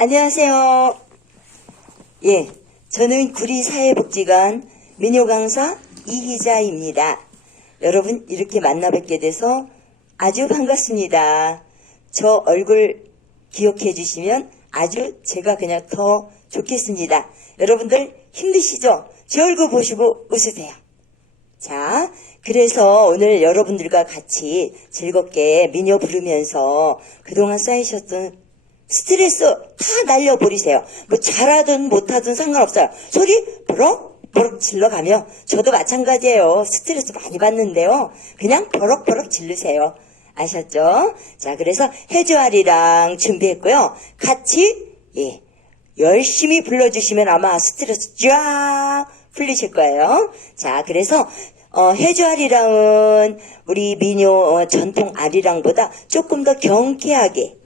안녕하세요. 예, 저는 구리 사회복지관 민요 강사 이희자입니다. 여러분 이렇게 만나 뵙게 돼서 아주 반갑습니다. 저 얼굴 기억해 주시면 아주 제가 그냥 더 좋겠습니다. 여러분들 힘드시죠? 제 얼굴 보시고 웃으세요. 자, 그래서 오늘 여러분들과 같이 즐겁게 민요 부르면서 그동안 쌓이셨던 스트레스 다 날려버리세요. 뭐 잘하든 못하든 상관없어요. 소리 버럭 버럭 질러가며 저도 마찬가지예요. 스트레스 많이 받는데요. 그냥 버럭버럭 질르세요. 아셨죠? 자, 그래서 해주아리랑 준비했고요. 같이 예 열심히 불러주시면 아마 스트레스 쫙 풀리실 거예요. 자, 그래서 어, 해주아리랑은 우리 민요 어, 전통 아리랑보다 조금 더 경쾌하게 예,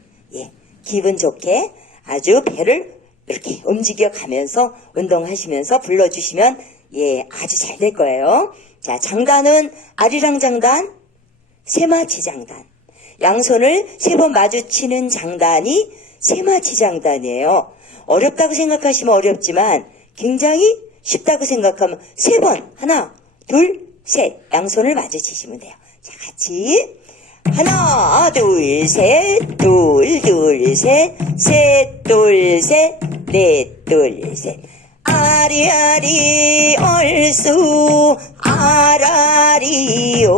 기분 좋게 아주 배를 이렇게 움직여 가면서 운동하시면서 불러주시면 예, 아주 잘 될 거예요. 자, 장단은 아리랑 장단, 세마치 장단. 양손을 세 번 마주치는 장단이 세마치 장단이에요. 어렵다고 생각하시면 어렵지만 굉장히 쉽다고 생각하면 세 번, 하나, 둘, 셋. 양손을 마주치시면 돼요. 자, 같이. 하나, 둘, 셋, 둘, 둘, 셋, 셋, 둘, 셋, 넷, 둘, 셋. 아리아리 얼쑤 아라리요.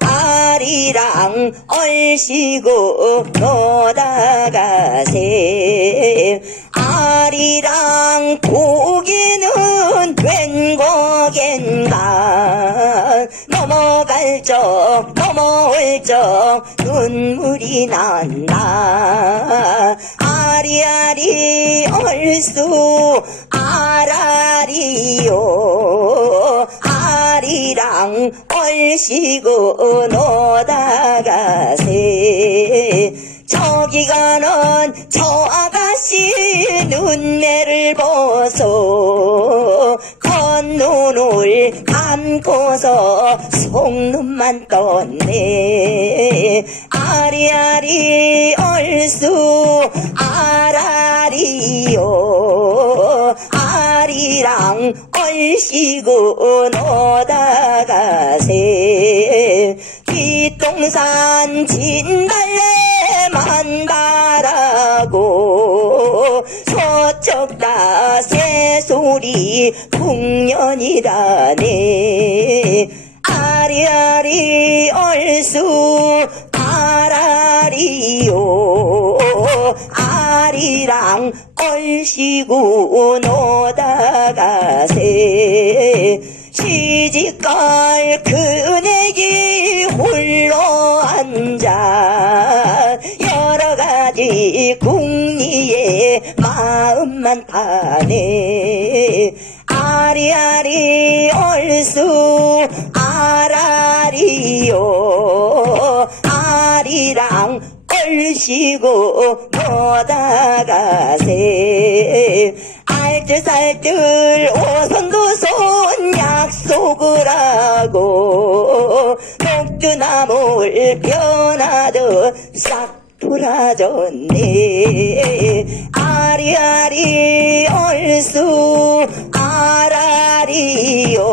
아리랑 얼씨고 너다가세 아리랑 고기는 웬 거겐가 적 넘어올 적 눈물이 난다. 아리아리 얼쑤 아라리요. 아리랑 얼씨고 너다가세. 저기 가는 저 아가씨 눈매를 보소 겉눈을 감고서 속눈만 떴네. 아리아리 얼쑤 아라리요. 아리랑 얼씨고 너다가세. 뒷동산 진 새소리 풍년이라네. 아리아리 얼쑤 아라리요. 아리랑 얼씨구 노다가세. 시집갈 그 얼씨고 너다가세. 알뜰살뜰 오손도손 약속을 하고 녹두나무를 변하듯 싹 돌아졌네. 아리아리 얼쑤 아라리요.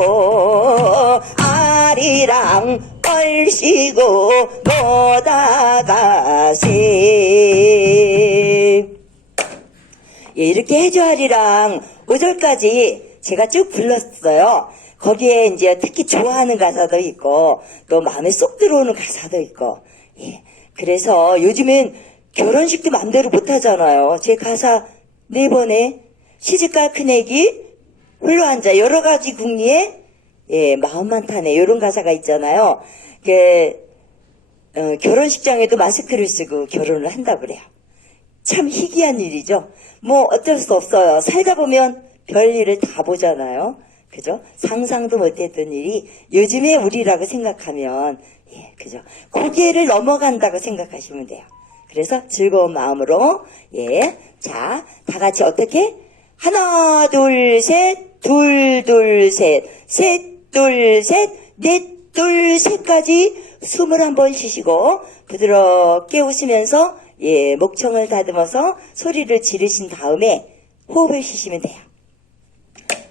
아리랑 얼씨고 너다 이렇게 해주하리랑 5절까지 제가 쭉 불렀어요. 거기에 이제 특히 좋아하는 가사도 있고, 또 마음에 쏙 들어오는 가사도 있고, 예. 그래서 요즘엔 결혼식도 맘대로 못 하잖아요. 제 가사 네 번에 시집갈 큰애기 홀로 앉아 여러 가지 궁리에 예, 마음만 타네. 이런 가사가 있잖아요. 그, 어, 결혼식장에도 마스크를 쓰고 결혼을 한다 그래요. 참 희귀한 일이죠. 뭐 어쩔 수 없어요. 살다 보면 별일을 다 보잖아요. 그죠? 상상도 못했던 일이 요즘에 우리라고 생각하면 예, 그죠? 고개를 넘어간다고 생각하시면 돼요. 그래서 즐거운 마음으로 예, 자, 다 같이 어떻게 하나, 둘, 셋, 둘, 둘, 셋, 셋, 둘, 셋, 넷, 둘, 셋까지 숨을 한번 쉬시고 부드럽게 웃으면서 예, 목청을 다듬어서 소리를 지르신 다음에 호흡을 쉬시면 돼요.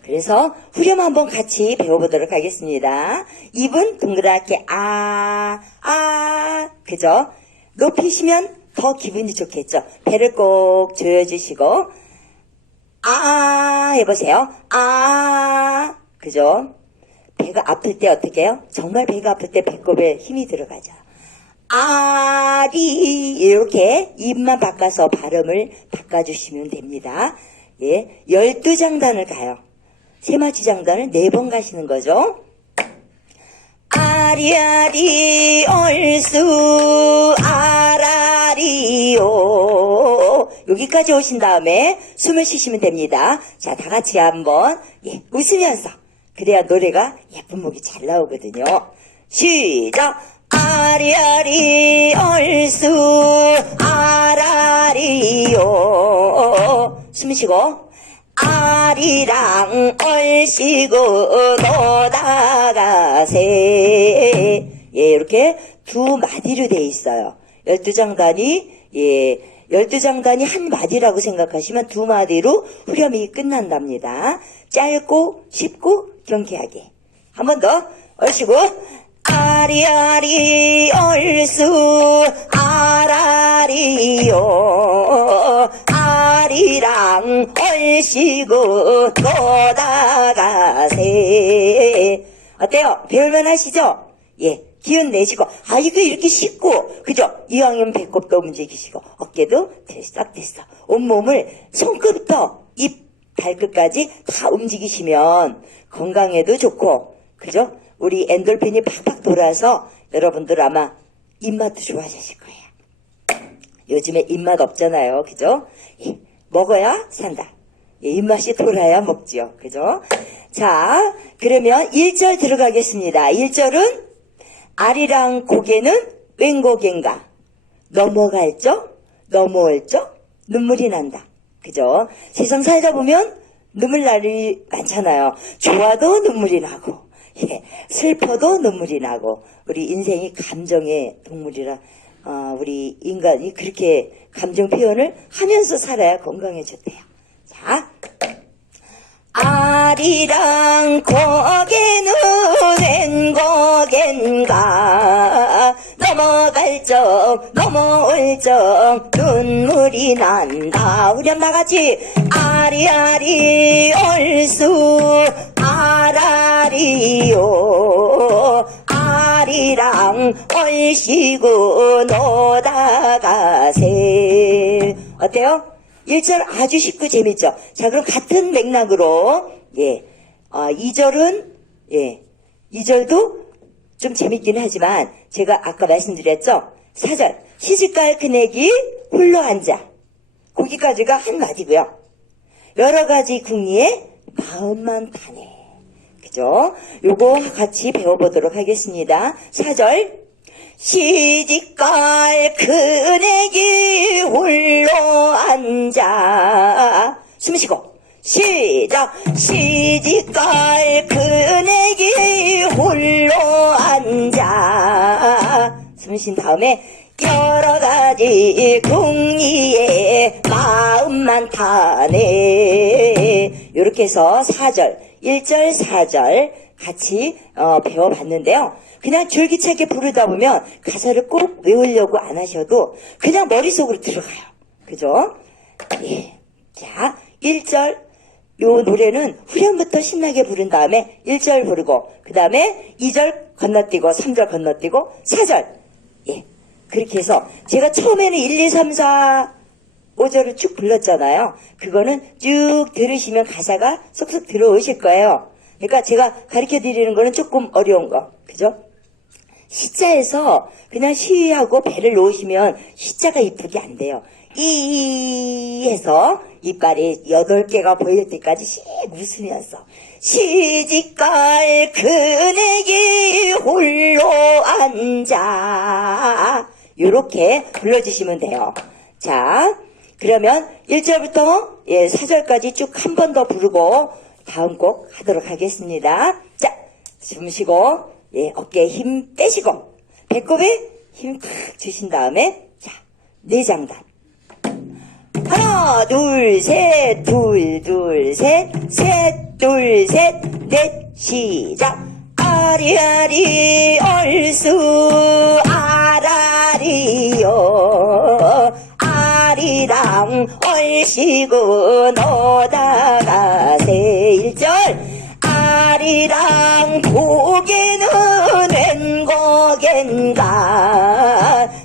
그래서 후렴 한번 같이 배워보도록 하겠습니다. 입은 동그랗게 아, 아, 그죠? 높이시면 더 기분이 좋겠죠? 배를 꼭 조여주시고 아 해보세요. 아, 그죠? 배가 아플 때 어떻게 해요? 정말 배가 아플 때 배꼽에 힘이 들어가죠. 아리 이렇게 입만 바꿔서 발음을 바꿔주시면 됩니다. 예, 열두 장단을 가요. 세마치 장단을 네 번 가시는 거죠. 아리아리 얼쑤 아라리요 여기까지 오신 다음에 숨을 쉬시면 됩니다. 자, 다 같이 한번 예, 웃으면서 그래야 노래가 예쁜 목이 잘 나오거든요. 시작! 아리아리 얼쑤 아라리요. 숨 쉬고. 아리랑 얼씨구 노다가세. 예 이렇게 두 마디로 돼 있어요. 열두 장단이 예 열두 장단이 한 마디라고 생각하시면 두 마디로 후렴이 끝난답니다. 짧고 쉽고 경쾌하게. 한 번 더 얼씨구 아리아리 얼쑤 아라리요 아리랑 얼씨구 떠다가세 어때요? 배울만 하시죠? 예 기운 내시고 아 이거 이렇게 쉽고 그죠? 이왕이면 배꼽도 움직이시고 어깨도 들썩 들썩 온몸을 손끝부터 입 발끝까지 다 움직이시면 건강에도 좋고 그죠? 우리 엔돌핀이 팍팍 돌아서 여러분들 아마 입맛도 좋아지실 거예요. 요즘에 입맛 없잖아요. 그죠? 예, 먹어야 산다. 예, 입맛이 돌아야 먹지요. 그죠? 자, 그러면 1절 들어가겠습니다. 1절은 아리랑 고개는 웬 고개인가? 넘어갈 적, 넘어올 적, 눈물이 난다. 그죠? 세상 살다 보면 눈물 날이 많잖아요. 좋아도 눈물이 나고, 예, 슬퍼도 눈물이 나고, 우리 인생이 감정의 동물이라, 어, 우리 인간이 그렇게 감정 표현을 하면서 살아야 건강해졌대요. 자, 아리랑 고개는 웬 고겐가 넘어갈 적 넘어올 적 눈물이 난다 후렴 나같이 아리아리 얼쑤 아 라리요 아리랑 얼씨구 노다가세 어때요? 1절 아주 쉽고 재밌죠? 자, 그럼 같은 맥락으로, 예, 어, 2절은, 예, 2절도 좀 재밌긴 하지만, 제가 아까 말씀드렸죠? 4절, 시집갈 그네기 홀로 앉아. 거기까지가 한 마디고요. 여러 가지 궁리에 마음만 타 네. 그죠? 요거 같이 배워보도록 하겠습니다. 4절, 시집갈 그네기 홀로 앉아 숨 쉬고 시작 시집갈 그네기 홀로 앉아 숨 쉰 다음에 여러 가지 궁리에 마음만 타네 이렇게 해서 4절 1절 4절 같이 어, 배워봤는데요. 그냥 줄기차게 부르다 보면 가사를 꼭 외우려고 안 하셔도 그냥 머릿속으로 들어가요. 그죠? 예. 자, 1절. 요 노래는 후렴부터 신나게 부른 다음에 1절 부르고, 그 다음에 2절 건너뛰고, 3절 건너뛰고, 4절. 예. 그렇게 해서 제가 처음에는 1, 2, 3, 4, 5절을 쭉 불렀잖아요. 그거는 쭉 들으시면 가사가 쏙쏙 들어오실 거예요. 그러니까 제가 가르쳐 드리는 거는 조금 어려운 거. 그죠? 시자에서 그냥 시하고 배를 놓으시면 시자가 이쁘게 안 돼요. 이 해서 이빨이 여덟 개가 보일 때까지 씩 웃으면서 시집갈 그네기 홀로 앉아 요렇게 불러주시면 돼요. 자 그러면 1절부터 예, 4절까지 쭉 한 번 더 부르고 다음 곡 하도록 하겠습니다. 자, 숨 쉬고, 예, 어깨에 힘 빼시고, 배꼽에 힘 탁 주신 다음에, 자, 네 장단. 하나, 둘, 셋, 둘, 둘, 셋, 셋, 둘, 셋, 넷, 시작. 아리아리 얼쑤 아라리요 아리랑 얼씨구 너다가세 일절 아리랑 고개는 웬고겐가.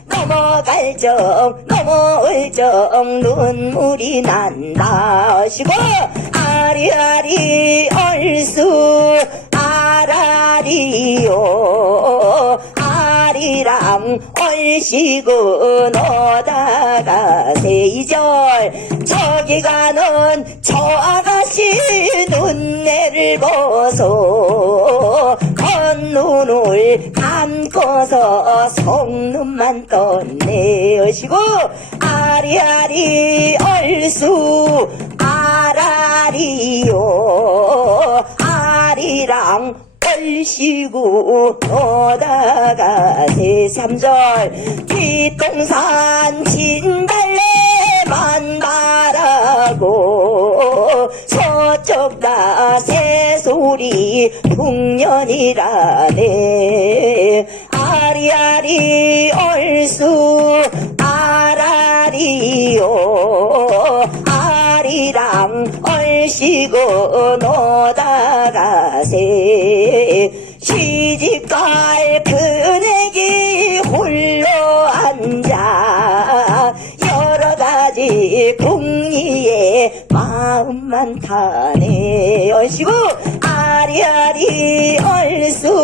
넘어갈 적 넘어올 적 눈물이 난다 시고 아리아리 얼쑤 얼씨구 너다가 세이절 저기 가는 저 아가씨 눈매를 보소 겉눈을 감고서 속눈만 떴네 여시고 아리아리 얼쑤 아라리요 아리랑 얼씨구 너다가 세삼절 뒷동산 진달래만 바라고 서쪽 다 새소리 풍년이라네. 아리아리 얼쑤 아라리요. 아리랑 얼씨구 타네 얼씨구 아리아리 얼쑤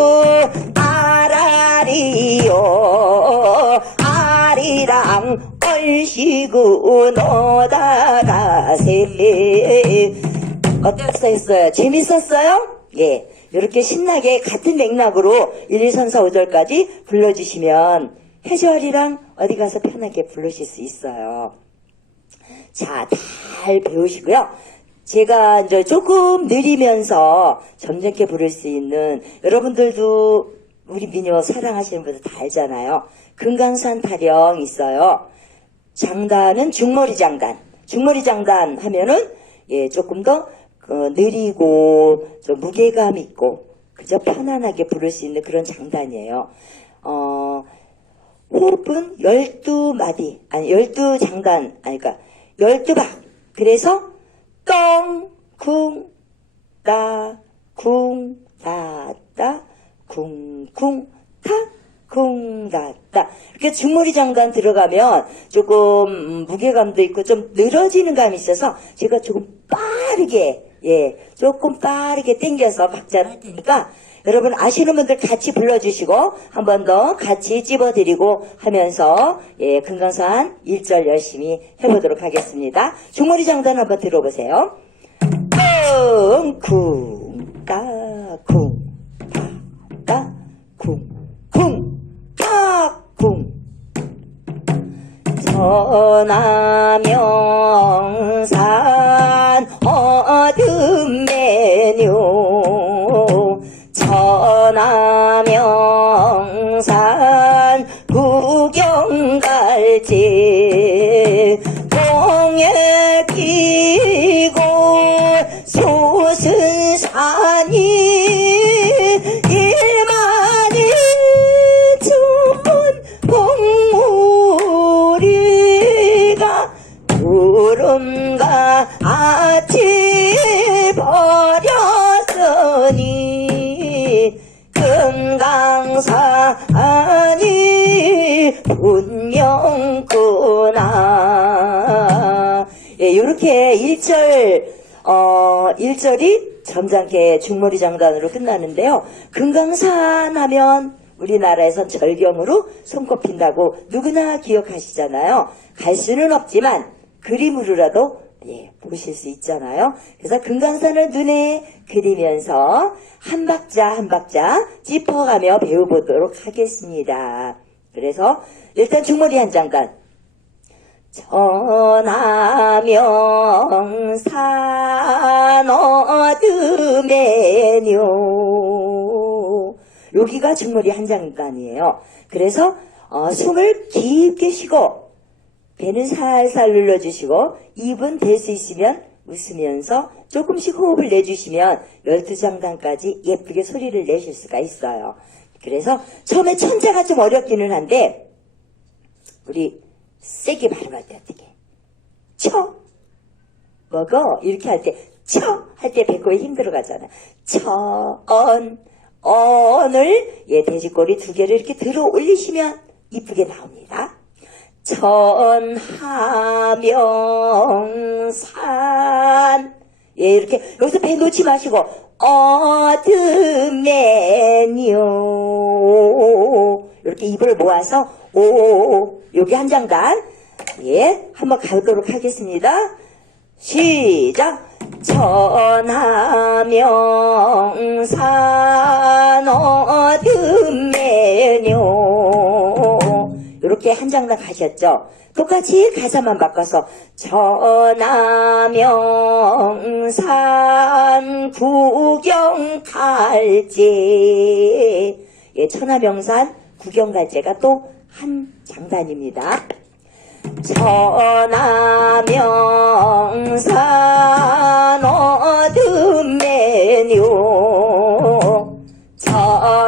아라리요 아리랑 얼씨구 너다가세 어땠어요? 재밌었어요? 예. 이렇게 신나게 같은 맥락으로 1, 2, 3, 4, 5절까지 불러주시면 해절이랑 어디 가서 편하게 부르실 수 있어요. 자, 잘 배우시고요. 제가 이제 조금 느리면서 점잖게 부를 수 있는 여러분들도 우리 민요 사랑하시는 분들 다 알잖아요. 금강산 타령 있어요. 장단은 중머리 장단. 중머리 장단 하면은 예 조금 더 어, 느리고 좀 무게감 있고 그저 편안하게 부를 수 있는 그런 장단이에요. 어, 호흡은 12마디, 아니, 12장단, 아니, 그니까, 12박. 그래서, 똥, 쿵, 따, 쿵, 따, 따, 쿵, 쿵, 타, 쿵, 따, 따. 이렇게 중머리 장단 들어가면 조금 음, 무게감도 있고 좀 늘어지는 감이 있어서 제가 조금 빠르게, 예, 조금 빠르게 당겨서 박자를 할 테니까 여러분 아시는 분들 같이 불러주시고 한 번 더 같이 찝어드리고 하면서 예 금강산 1절 열심히 해보도록 하겠습니다. 중머리 장단 한번 들어보세요. 쿵쿵 따쿵 따따 쿵쿵 따쿵 천하명산 천하명 예, 요렇게 1절 어, 1절이 점잖게 중머리 장단으로 끝나는데요. 금강산 하면 우리나라에선 절경으로 손꼽힌다고 누구나 기억하시잖아요. 갈 수는 없지만 그림으로라도 예, 보실 수 있잖아요. 그래서 금강산을 눈에 그리면서 한 박자 한 박자 짚어가며 배워보도록 하겠습니다. 그래서 일단 중머리 한 장단 전하명산 어둠에뇨 여기가 중머리 한 장단이에요. 그래서 어, 숨을 깊게 쉬고 배는 살살 눌러주시고 입은 될 수 있으면 웃으면서 조금씩 호흡을 내주시면 12장단까지 예쁘게 소리를 내실 수가 있어요. 그래서 처음에 천자가 좀 어렵기는 한데 우리 세게 발음할 때 어떻게. 쳐! 먹어! 이렇게 할 때 쳐! 할 때 배꼽에 힘 들어 가잖아. 처언! 언을 예 돼지꼬리 두 개를 이렇게 들어 올리시면 이쁘게 나옵니다. 천하명산! 예 이렇게 여기서 배 놓지 마시고 어드메뉴 이렇게 입을 모아서 오 여기 한 장단 예 한번 가도록 하겠습니다. 시작. 천하명산 어드메뉴 이렇게 한 장단 가셨죠? 똑같이 가사만 바꿔서 천하명산 구경 갈지 예, 천하명산 구경 갈지가 또 한 장단입니다. 천하명산 어둠 메뉴 천하명산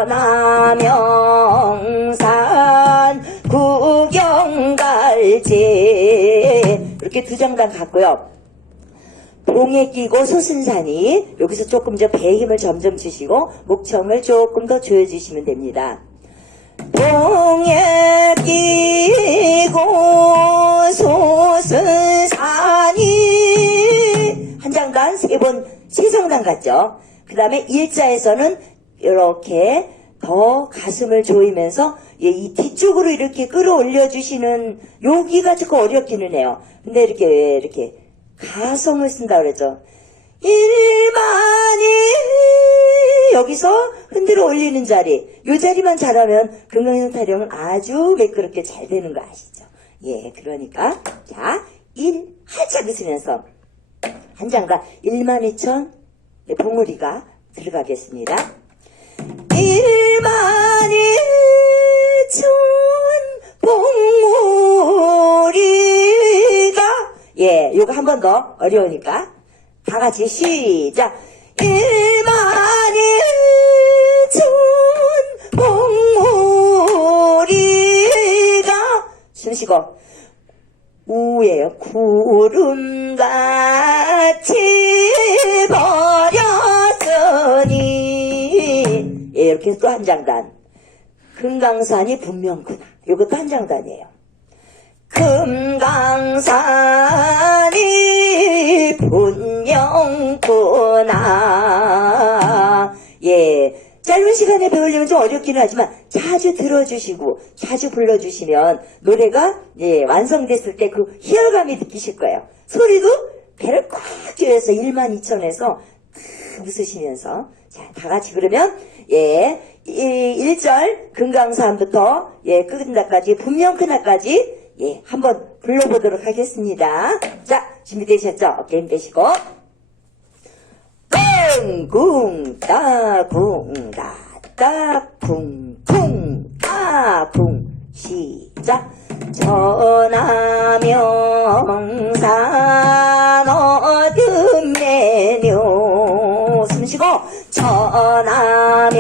구경 갈지 이렇게 두 장단 갔고요. 봉에 끼고 소순산이 여기서 조금 더 배에 힘을 점점 주시고 목청을 조금 더 조여주시면 됩니다. 봉에 끼고 소순산이 한 장단 세번 세상단 같죠. 그 다음에 일자에서는 이렇게 더 가슴을 조이면서 예, 이 뒤쪽으로 이렇게 끌어올려 주시는 여기가 조금 어렵기는 해요. 근데 이렇게 왜 이렇게 가성을 쓴다 그랬죠. 일만이 여기서 흔들어 올리는 자리 이 자리만 잘하면 금강경 타령은 아주 매끄럽게 잘 되는 거 아시죠? 예, 그러니까 자 1 활짝 웃으면서 한 장가 1만 2천 봉우리가 들어가겠습니다. 1만 2천 봉우리가 예, 요거 한 번 더 어려우니까 다 같이 시작 1 숨 쉬고 우에 구름같이 버렸으니. 예, 이렇게 또 한 장단. 금강산이 분명구나. 이것도 한 장단이에요. 금강산이 분명구나. 예 짧은 시간에 배우려면 좀 어렵기는 하지만 자주 들어주시고 자주 불러주시면 노래가 예, 완성됐을 때 그 희열감이 느끼실 거예요. 소리도 배를 꽉 조여서 1만 2천에서 웃으시면서 자, 다 같이 그러면 예, 이 1절 금강산부터 예, 끝날까지 분명 끝날까지 예, 한번 불러보도록 하겠습니다. 자, 준비되셨죠? 힘 빼시고 꿍꿍 따궁 따따 쿵쿵 따궁 시작 천하명산 어둠 메뉴 숨쉬고 천하명산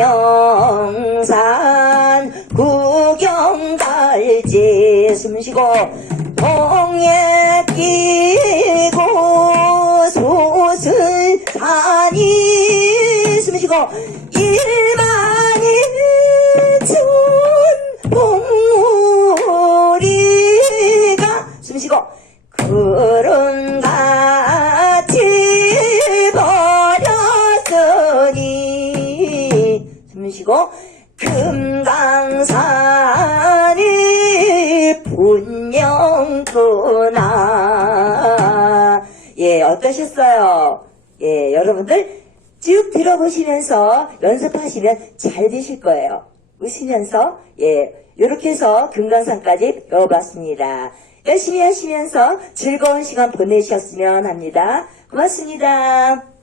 구경 갈지 숨쉬고 끼 숨쉬고 일만이 춘 봉우리가 숨쉬고 구름같이 버렸으니 숨쉬고 금강산이 분명구나 예 어떠셨어요? 예 여러분들 쭉 들어보시면서 연습하시면 잘 되실 거예요. 웃으면서 예 이렇게 해서 금강산까지 배워봤습니다. 열심히 하시면서 즐거운 시간 보내셨으면 합니다. 고맙습니다